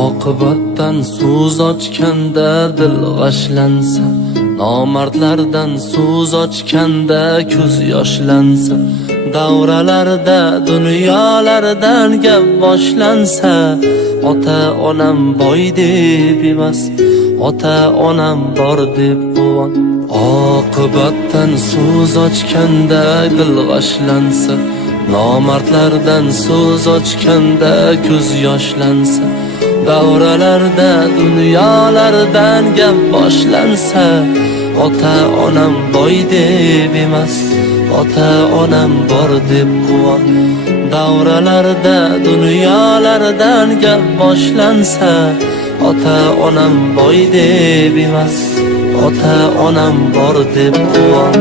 Oqibatdan so'z ochganda dil g'ashlansa, nomardlardan so'z ochganda ko'z yoshlansa, davralarda dunyolardan gap boshlansa, ota onam boy deb emas, ota onam bor deb quvon. Oqibatdan so'z ochganda dil g'ashlansa, nomardlardan so'z ochganda ko'z yoshlansa, davralarda dunyolardan gap boshlansa, ota onam boy deb emas, ota onam bor deb quvon. Davralarda dunyolardan gap boshlansa, ota onam boy deb emas, ota onam bor deb quvon.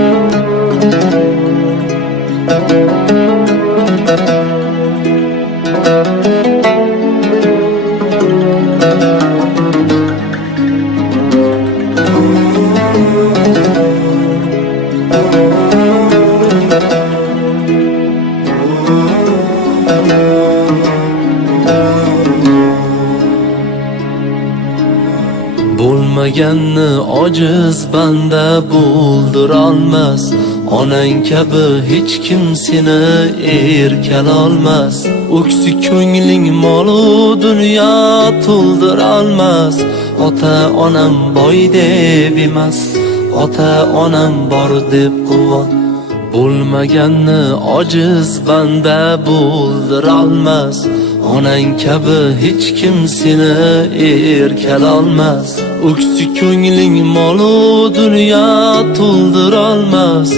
Bo'lmaganni ojiz banda bo'ldirolmas, onang kabi hech kim seni erkalolmas. O'ksi ko'ngling molu dunyo to'ldirolmas, ota onam boy deb emas, ota onam bor deb quvon. Bo'lmaganni ojiz banda bo'ldirolmas, onang kabi hech kim seni erkalolmas. O'ksi ko'ngling molu dunyo to'ldirolmas,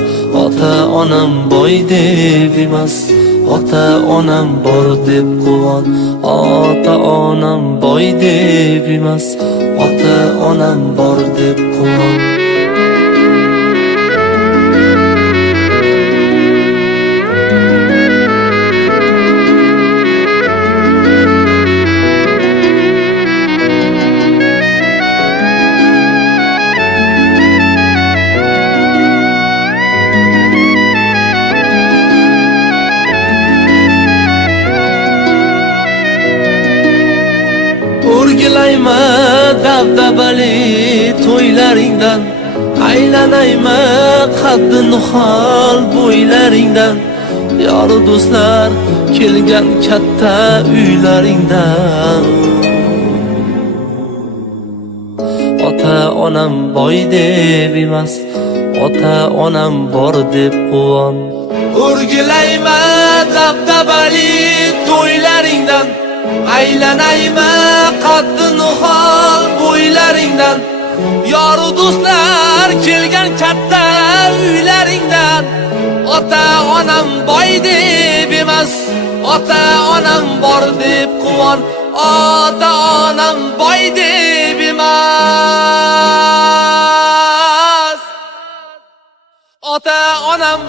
ota onam boy deb emas, ota onam bor deb quvon. Ota onam boy deb emas, ota onam bor deb quvon. O'rgilayma dabdabali to'ylaringdan, aylanayma qaddi nihol bo'ylaringdan, yor do'stlar kelgan katta uylaringdan. Ota onam boy deb emas, ota onam bor deb quvon. O'rgilayma dabdabali to'ylaringdan, aylanayma qaddi nihol bo'ylaringdan, yor do'stlar kelgan katta uylaringdan. Ota onam boy deb emas, ota onam bor deb quvon. Ota onam boy deb emas, ota onam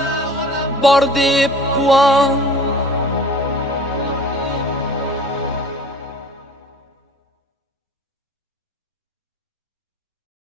bor deb quvon.